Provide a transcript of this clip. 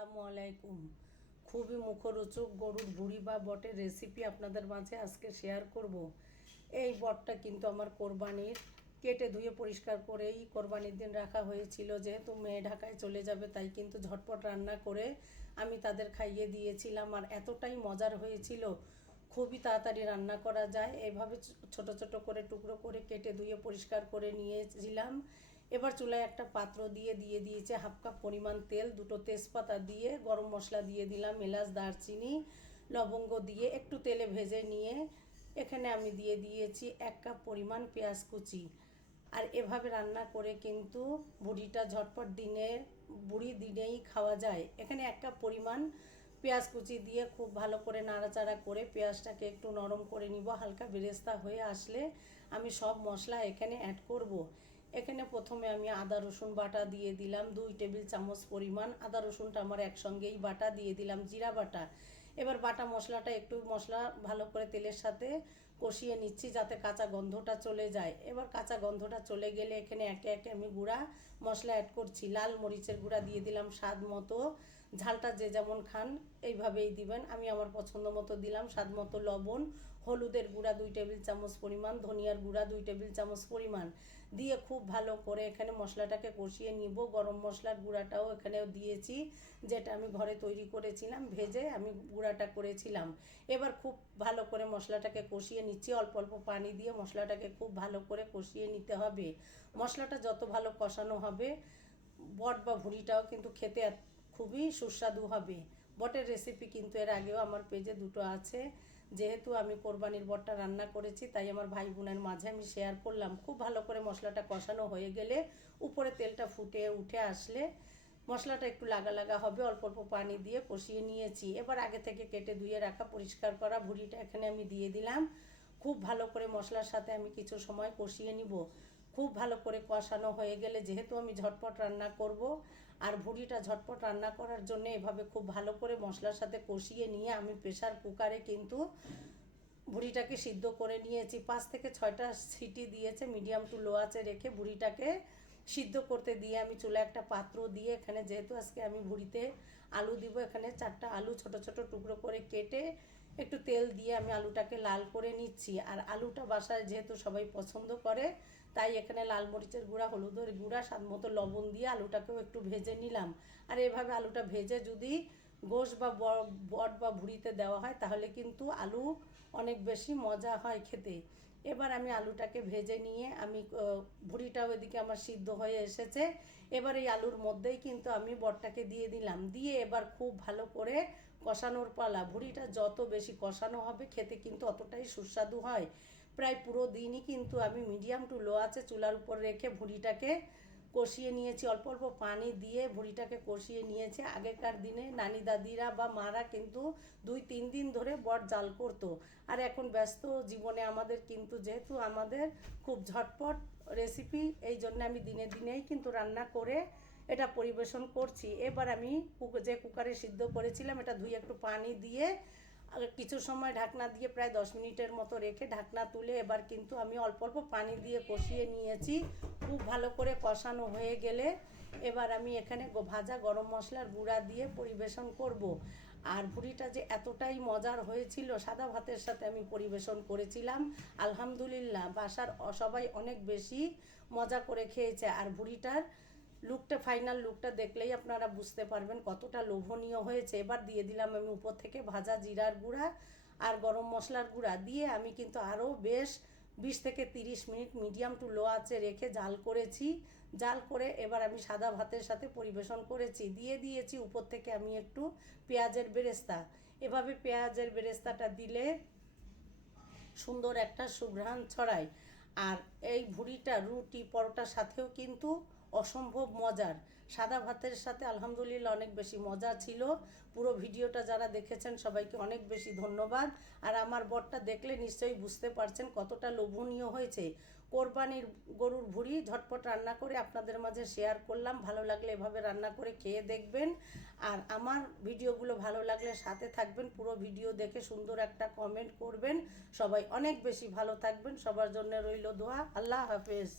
আসসালামু আলাইকুম। খুবই মুখরোচক গরুর ভুড়ি বা বটের রেসিপি আপনাদের মাঝে আজকে শেয়ার করব। এই বটটা কিন্তু আমার কোরবানির, কেটে ধুয়ে পরিষ্কার করেই কোরবানির দিন রাখা হয়েছিল। যেহেতু মেয়ে ঢাকায় চলে যাবে, তাই কিন্তু ঝটপট রান্না করে আমি তাদের খাইয়ে দিয়েছিলাম আর এতটাই মজার হয়েছিল। খুবই তাড়াতাড়ি রান্না করা যায়। এভাবে ছোট ছোট করে টুকরো করে কেটে ধুয়ে পরিষ্কার করে নিয়েছিলাম। এবার চুলায় একটা পাত্র দিয়ে দিয়ে দিয়েছে হাফ কাপ পরিমাণ তেল, দুটো তেজপাতা দিয়ে, গরম মশলা দিয়ে দিলাম, এলাচ, দারচিনি, লবঙ্গ দিয়ে একটু তেলে ভেজে নিয়ে এখানে আমি দিয়ে দিয়েছি এক কাপ পরিমাণ পেঁয়াজ কুচি আর এভাবে রান্না করে কিন্তু বুড়িটা ঝটপট দিনে, বুড়ি দিনেই খাওয়া যায় এখানে এক কাপ পরিমাণ পেঁয়াজ কুচি দিয়ে খুব ভালো করে নাড়াচাড়া করে পেঁয়াজটাকে একটু নরম করে নিব, হালকা বেরেস্তা হয়ে আসলে আমি সব মশলা এখানে অ্যাড করব। এখানে প্রথমে আমি আদা, রসুন বাটা দিয়ে দিলাম, দুই টেবিল চামচ পরিমাণ। আদা, রসুনটা আমার একসঙ্গেই বাটা দিয়ে দিলাম, জিরা বাটা। এবার বাটা মশলাটা একটু মশলা ভালো করে তেলের সাথে কষিয়ে নিচ্ছি যাতে কাঁচা গন্ধটা চলে যায়। এবার কাঁচা গন্ধটা চলে গেলে এখানে একে একে আমি গুঁড়া মশলা অ্যাড করছি। লাল মরিচের গুঁড়া দিয়ে দিলাম স্বাদ মতো। ঝালটা যে যেমন খান, এইভাবেই দিবেন। আমি আমার পছন্দ মতো দিলাম, স্বাদ মতো লবণ, হলুদের গুঁড়া দুই টেবিল চামচ পরিমাণ, ধনিয়ার গুঁড়া দুই টেবিল চামচ পরিমাণ। দিয়ে খুব ভালো করে এখানে মশলাটাকে কষিয়ে নিব। গরম মশলার গুঁড়াটাও এখানেও দিয়েছি, যেটা আমি ঘরে তৈরি করেছিলাম, ভেজে আমি গুঁড়াটা করেছিলাম। এবার খুব ভালো করে মশলাটাকে কষিয়ে নিচ্ছি। অল্প অল্প পানি দিয়ে মশলাটাকে খুব ভালো করে কষিয়ে নিতে হবে। মশলাটা যত ভালো কষানো হবে, বট বা ভুড়িটাও কিন্তু খেতে খুবই সুস্বাদু হবে। বটের রেসিপি কিন্তু এর আগেও আমার পেজে দুটো আছে। যেহেতু আমি কোরবানির বটটা রান্না করেছি, তাই আমার ভাই বোনের মাঝে আমি শেয়ার করলাম। খুব ভালো করে মশলাটা কষানো হয়ে গেলে উপরে তেলটা ফুটে উঠে আসলে মশলাটা একটু লাগা লাগা হবে। অল্প অল্প পানি দিয়ে কষিয়ে নিয়েছি। এবার আগে থেকে কেটে ধুয়ে রাখা, পরিষ্কার করা ভুড়িটা এখানে আমি দিয়ে দিলাম। খুব ভালো করে মশলার সাথে আমি কিছু সময় কষিয়ে নিব। খুব ভালো করে কষানো হয়ে গেলে যেহেতু আমি ঝটপট রান্না করব, আর ভুড়িটা ঝটপট রান্না করার জন্য এভাবে খুব ভালো করে মশলার সাথে কষিয়ে নিয়ে আমি প্রেশার কুকারে কিন্তু বুড়িটাকে সিদ্ধ করে নিয়েছি। পাঁচ থেকে ছয়টা সিটি দিয়েছে, মিডিয়াম টু লো আঁচে রেখে বুড়িটাকে সিদ্ধ করতে দিয়ে আমি চুলে একটা পাত্র দিয়ে এখানে যেহেতু আজকে আমি ভুড়িতে আলু দিব, এখানে চারটা আলু ছোট ছোট টুকরো করে কেটে একটু তেল দিয়ে আমি আলুটাকে লাল করে নিচ্ছি। আর আলুটা বাসায় যেহেতু সবাই পছন্দ করে তাই এখানে লাল মরিচের গুঁড়া হলুদের গুঁড়া স্বাদ মতো লবণ দিয়ে আলুটাকেও একটু ভেজে নিলাম। আর এভাবে আলুটা ভেজে যদি গোশ বা বট বা ভুড়িতে দেওয়া হয় তাহলে কিন্তু আলু অনেক বেশি মজা হয় খেতে। এবার আমি আলুটাকে ভেজে নিয়ে আমি আহ, ভুড়িটাও এদিকে আমার সিদ্ধ হয়ে এসেছে। এবার এই আলুর মধ্যেই কিন্তু আমি বটটাকে দিয়ে দিলাম। দিয়ে এবার খুব ভালো করে কষানোর পালা। ভুড়িটা যত বেশি কষানো হবে, খেতে কিন্তু অতটাই সুস্বাদু হয়। প্রায় পুরো দিনই কিন্তু আমি মিডিয়াম টু লো আছে চুলার উপর রেখে ভুড়িটাকে কষিয়ে নিয়েছি। অল্প অল্প পানি দিয়ে ভুড়িটাকে কষিয়ে নিয়েছে। আগেকার দিনে নানি দাদিরা বা মারা কিন্তু দুই তিন দিন ধরে বট জাল করতো। আর এখন ব্যস্ত জীবনে আমাদের কিন্তু যেহেতু আমাদের খুব ঝটপট রেসিপি এই জন্য আমি দিনে দিনেই কিন্তু রান্না করে এটা পরিবেশন করছি। এবার আমি যে কুকারে সিদ্ধ করেছিলাম, এটা ধুয়ে একটু পানি দিয়ে কিছু সময় ঢাকনা দিয়ে প্রায় দশ মিনিটের মতো রেখে ঢাকনা তুলে এবার কিন্তু আমি অল্প অল্প পানি দিয়ে কষিয়ে নিয়েছি। খুব ভালো করে কষানো হয়ে গেলে এবার আমি এখানে ভাজা গরম মশলার গুঁড়া দিয়ে পরিবেশন করব। আর ভুড়িটা যে এতটাই মজার হয়েছিল, সাদা ভাতের সাথে আমি পরিবেশন করেছিলাম। আলহামদুলিল্লাহ, বাসার সবাই অনেক বেশি মজা করে খেয়েছে। আর ভুড়িটার লুকটা ফাইনাল লুকটা দেখলেই আপনারা বুঝতে পারবেন কতটা লোভনীয় হয়েছে। এবার দিয়ে দিলাম আমি উপর থেকে ভাজা জিরার গুঁড়া আর গরম মশলার গুঁড়া। দিয়ে আমি কিন্তু আরও বেশ বিশ থেকে তিরিশ মিনিট মিডিয়াম টু লো আঁচে রেখে জাল করেছি। জাল করে এবার আমি সাদা ভাতের সাথে পরিবেশন করেছি। দিয়ে দিয়েছি উপর থেকে আমি একটু পেঁয়াজের বেরেস্তা। এভাবে পেঁয়াজের বেরেস্তাটা দিলে সুন্দর একটা সুঘ্রাণ ছড়ায়। আর এই ভুড়িটা, রুটি, পরোটার সাথেও কিন্তু অসম্ভব মজার। সাদা ভাতের সাথে আলহামদুলিল্লাহ অনেক বেশি মজা ছিল। পুরো ভিডিওটা যারা দেখেছেন সবাইকে অনেক বেশি ধন্যবাদ। আর আমার বরটা দেখলে নিশ্চয়ই বুঝতে পারছেন কতটা লোভনীয় হয়েছে। কোরবানির গরুর ভুড়ি ঝটপট রান্না করে আপনাদের মাঝে শেয়ার করলাম। ভালো লাগলে এভাবে রান্না করে খেয়ে দেখবেন। আর আমার ভিডিওগুলো ভালো লাগলে সাথে থাকবেন। পুরো ভিডিও দেখে সুন্দর একটা কমেন্ট করবেন। সবাই অনেক বেশি ভালো থাকবেন। সবার জন্য রইল দোয়া। আল্লাহ হাফেজ।